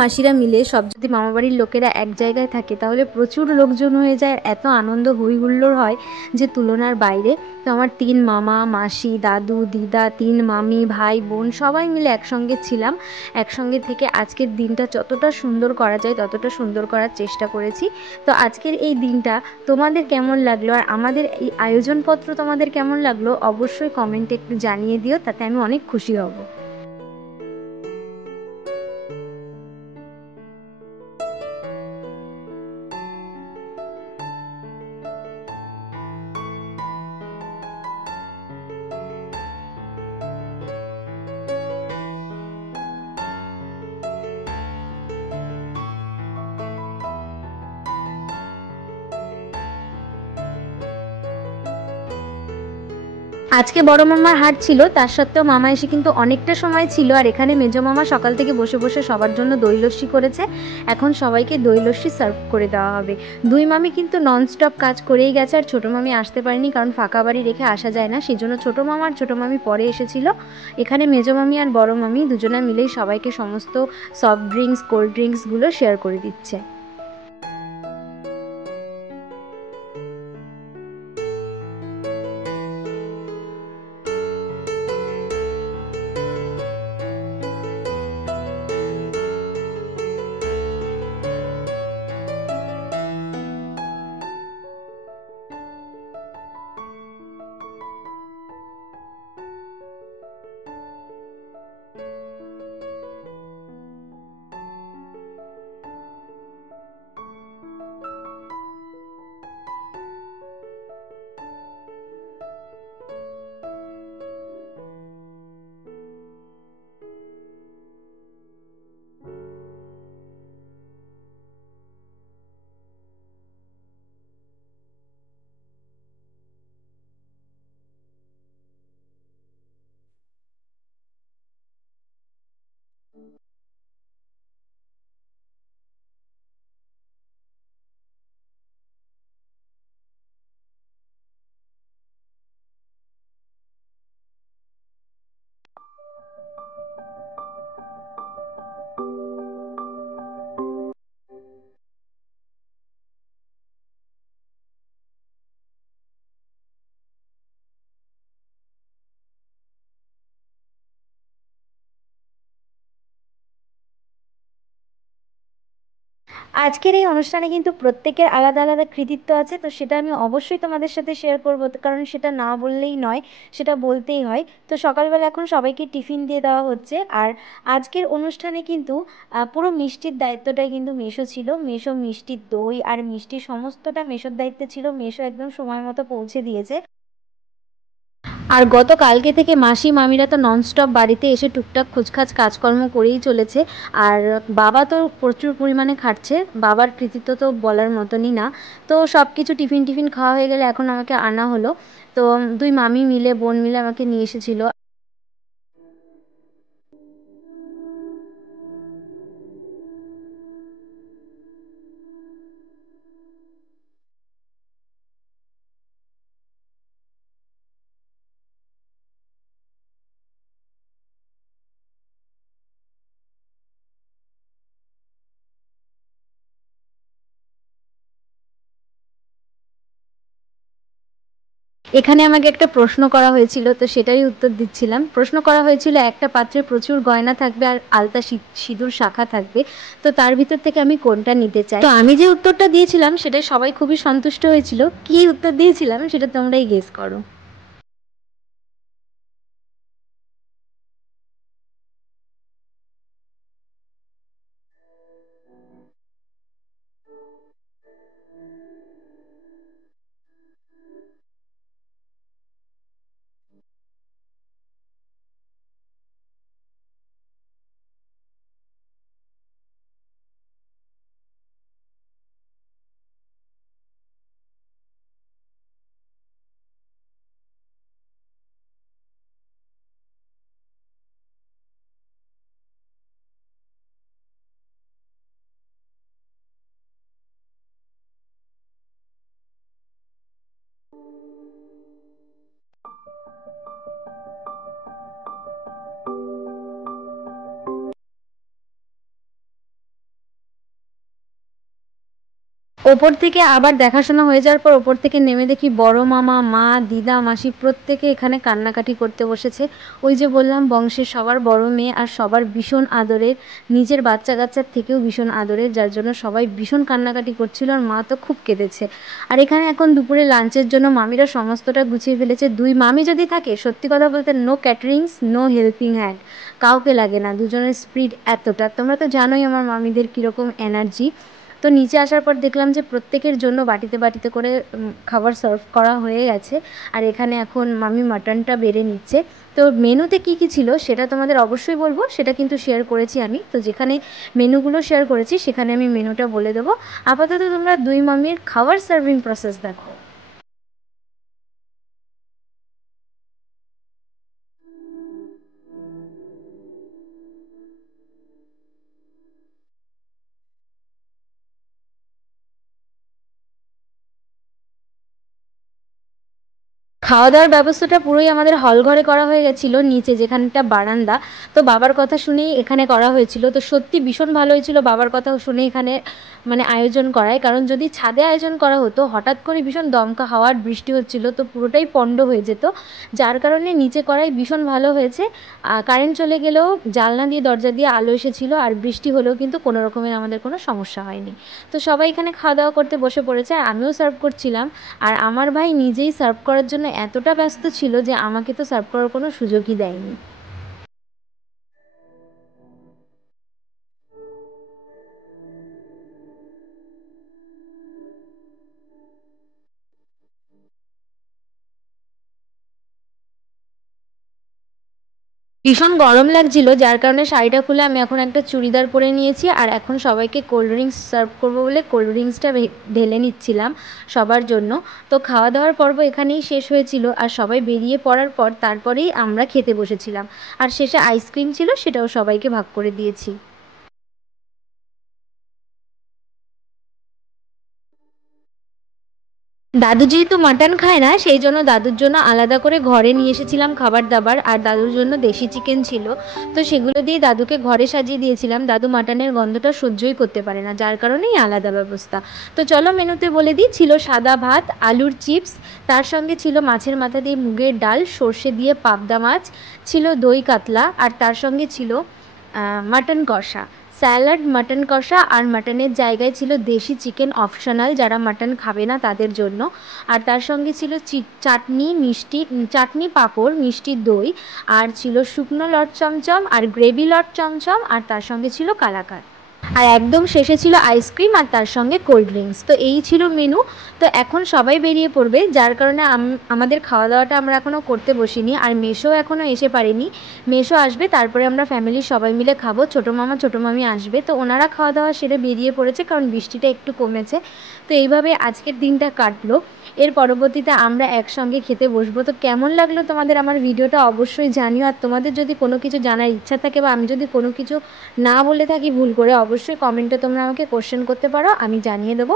মাসিরা মিলে সব যদি মামাবাড়ির লোকেরা এক জায়গায় থাকে তাহলে প্রচুর লোকজন হয়ে যায়, এত আনন্দ হই হুল্লোড় হয় যে তুলনার বাইরে। তো আমার 3 মামা, মাসি, দাদু, দিদা, 3 মামি, ভাই, বোন সবাই মিলে একসঙ্গে ছিলাম। একসঙ্গে থেকে আজকের দিনটা যতটা সুন্দর করা যায় ততটা সুন্দর করার চেষ্টা করেছি। তো আজকের এই দিনটা তোমাদের কেমন লাগলো আর আমাদের এই আয়োজনপত্র তোমাদের কেমন লাগলো অবশ্যই কমেন্টে একটু জানিয়ে দিও, তাতে আমি অনেক খুশি হব। আজকে বড় মামার হাট ছিল, তার সত্ত্বেও মামা এসে কিন্তু অনেকটা সময় ছিল। আর এখানে মেজো মামা সকাল থেকে বসে বসে সবার জন্য দই লস্যি করেছে। এখন সবাইকে দই লস্যি সার্ভ করে দেওয়া হবে। দুই মামি কিন্তু ননস্টপ কাজ করেই গেছে, আর ছোটো মামি আসতে পারেনি কারণ ফাঁকা বাড়ি রেখে আসা যায় না, সেই জন্য ছোটো মামা আর ছোটো মামি পরে এসেছিল। এখানে মেজো মামি আর বড় মামি দুজনে মিলেই সবাইকে সমস্ত সফট ড্রিঙ্কস, কোল্ড ড্রিঙ্কসগুলো শেয়ার করে দিচ্ছে। আজকের এই অনুষ্ঠানে কিন্তু প্রত্যেকের আলাদা আলাদা কৃতিত্ব আছে, তো সেটা আমি অবশ্যই তোমাদের সাথে শেয়ার করবো, কারণ সেটা না বললেই নয়, সেটা বলতেই হয়। তো সকালবেলা এখন সবাইকে টিফিন দিয়ে দেওয়া হচ্ছে। আর আজকের অনুষ্ঠানে কিন্তু পুরো মিষ্টির দায়িত্বটাই কিন্তু মেশো ছিল। মেশো মিষ্টির দই আর মিষ্টি সমস্তটা মেশোর দায়িত্বে ছিল, মেশো একদম সময় মতো পৌঁছে দিয়েছে। আর গতকালকে থেকে মাসি মামিরা তো ননস্টপ বাড়িতে এসে টুকটাক খুচখাচ কাজকর্ম করেই চলেছে। আর বাবা তো প্রচুর পরিমাণে খাটছে, বাবার কৃতিত্ব তো বলার মতনই না। তো সব কিছু টিফিন টিফিন খাওয়া হয়ে গেলে এখন আমাকে আনা হলো। তো দুই মামি মিলে, বোন মিলে আমাকে নিয়ে এসেছিলো। এখানে আমাকে একটা প্রশ্ন করা হয়েছিল, তো সেটারই উত্তর দিচ্ছিলাম। প্রশ্ন করা হয়েছিল একটা পাত্রে প্রচুর গয়না থাকবে আর আলতা সিঁদুর শাঁখা থাকবে, তো তার ভিতর থেকে আমি কোনটা নিতে চাই। তো আমি যে উত্তরটা দিয়েছিলাম সেটাই সবাই খুবই সন্তুষ্ট হয়েছিল। কি উত্তর দিয়েছিলাম সেটা তোমরাই গেস করো। ওপর থেকে আবার দেখাশোনা হয়ে যাওয়ার পর ওপর থেকে নেমে দেখি বড় মামা, মা, দিদা, মাসি প্রত্যেকে এখানে কান্নাকাটি করতে বসেছে। ওই যে বললাম বংশের সবার বড় মেয়ে আর সবার ভীষণ আদরের, নিজের বাচ্চা কাচ্চার থেকেও ভীষণ আদরের, যার জন্য সবাই ভীষণ কান্নাকাটি করছিল আর মা তো খুব কেঁদেছে। আর এখানে এখন দুপুরে লাঞ্চের জন্য মামিরা সমস্তটা গুছিয়ে ফেলেছে। দুই মামি যদি থাকে, সত্যি কথা বলতে নো ক্যাটারিংস, নো হেল্পিং হ্যান্ড, কাউকে লাগে না। দুজনের স্পিড এতটা, তোমরা তো জানোই আমার মামিদের কীরকম এনার্জি। তো নিচে আসার পর দেখলাম যে প্রত্যেকের জন্য বাটিতে বাটিতে করে খাবার সার্ভ করা হয়ে গেছে। আর এখানে এখন মামি মাটনটা বেড়ে নিচ্ছে। তো মেনুতে কী কী ছিল সেটা তোমাদের অবশ্যই বলবো, সেটা কিন্তু শেয়ার করেছি আমি। তো যেখানে মেনুগুলো শেয়ার করেছি সেখানে আমি মেনুটা বলে দেবো। আপাতত তোমরা দুই মামির খাবার সার্ভিং প্রসেস দেখো। খাওয়া দাওয়ার ব্যবস্থাটা পুরোই আমাদের হল ঘরে করা হয়ে গেছিলো, নিচে যেখানটা বারান্দা। তো বাবার কথা শুনেই এখানে করা হয়েছিল। তো সত্যি ভীষণ ভালো হয়েছিল বাবার কথা শুনে এখানে মানে আয়োজন করায়। কারণ যদি ছাদে আয়োজন করা হতো, হঠাৎ করে ভীষণ দমকা হাওয়ার বৃষ্টি হচ্ছিল, তো পুরোটাই পণ্ড হয়ে যেত। যার কারণে নিচে করাই ভীষণ ভালো হয়েছে। কারেন্ট চলে গেলেও জানলা দিয়ে দরজা দিয়ে আলো এসেছিলো, আর বৃষ্টি হলেও কিন্তু কোনো রকমের আমাদের কোনো সমস্যা হয়নি। তো সবাই এখানে খাওয়া দাওয়া করতে বসে পড়েছে, আর আমিও সার্ভ করছিলাম। আর আমার ভাই নিজেই সার্ভ করার জন্য এতটা ব্যস্ত ছিল যে আমাকে তো সার্ভ করার কোনো সুযোগই দেয়নি। ভীষণ গরম লাগছিল, যার কারণে শাড়িটা খুলে আমি এখন একটা চুড়িদার পরে নিয়েছি। আর এখন সবাইকে কোল্ড ড্রিঙ্কস সার্ভ করবো বলে কোল্ড ড্রিঙ্কসটা ঢেলে নিচ্ছিলাম সবার জন্য। তো খাওয়া দাওয়ার পর্ব এখানেই শেষ হয়েছিল, আর সবাই বেরিয়ে পড়ার পর তারপরেই আমরা খেতে বসেছিলাম। আর শেষে আইসক্রিম ছিল, সেটাও সবাইকে ভাগ করে দিয়েছি। দাদু যেহেতু মাটন খায় না, সেই জন্য দাদুর জন্য আলাদা করে ঘরে নিয়ে এসেছিলাম খাবার দাবার। আর দাদুর জন্য দেশি চিকেন ছিল, তো সেগুলো দিয়ে দাদুকে ঘরে সাজিয়ে দিয়েছিলাম। দাদু মাটনের গন্ধটা সহ্যই করতে পারে না, যার কারণেই আলাদা ব্যবস্থা। তো চলো মেনুতে বলে দিই, ছিল সাদা ভাত, আলুর চিপস, তার সঙ্গে ছিল মাছের মাথা দিয়ে মুগের ডাল, সর্ষে দিয়ে পাবদা মাছ, ছিল দই কাতলা, আর তার সঙ্গে ছিল মাটন কষা, স্যালাড, মাটন কষা, আর মাটনের জায়গায় ছিল দেশি চিকেন অপশনাল, যারা মাটন খাবে না তাদের জন্য। আর তার সঙ্গে ছিল চাটনি, মিষ্টি, চাটনি, পাঁপড়, মিষ্টি দই, আর ছিল শুকনো লট চমচম আর গ্রেভি লট চমচম, আর তার সঙ্গে ছিল কালাকাঁদ। আর একদম শেষে ছিল আইসক্রিম আর তার সঙ্গে কোল্ড ড্রিঙ্কস। তো এই ছিল মেনু। তো এখন সবাই বেরিয়ে পড়বে, যার কারণে আমাদের খাওয়া দাওয়াটা আমরা এখনও করতে বসিনি। আর মেসো এখনও এসে পারেনি, মেসো আসবে তারপরে আমরা ফ্যামিলির সবাই মিলে খাবো। ছোটো মামা ছোটো মামি আসবে, তো ওনারা খাওয়া দাওয়া সেরে বেরিয়ে পড়েছে, কারণ বৃষ্টিটা একটু কমেছে। তো এইভাবে আজকের দিনটা কাটলো। এর পরবর্তীতে আমরা একসঙ্গে খেতে বসবো। তো কেমন লাগলো তোমাদের আমার ভিডিওটা অবশ্যই জানিও। আর তোমাদের যদি কোনো কিছু জানার ইচ্ছা থাকে, বা আমি যদি কোনো কিছু না বলে থাকি ভুল করে, অবশ্যই কমেন্টে তোমরা আমাকে কোশ্চেন করতে পারো, আমি জানিয়ে দেবো।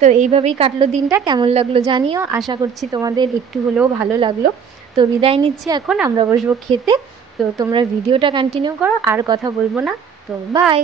তো এইভাবেই কাটলো দিনটা, কেমন লাগলো জানিও। আশা করছি তোমাদের একটু হলেও ভালো লাগলো। তো বিদায় নিচ্ছি, এখন আমরা বসবো খেতে। তো তোমরা ভিডিওটা কন্টিনিউ করো, আর কথা বলবো না। তো বাই।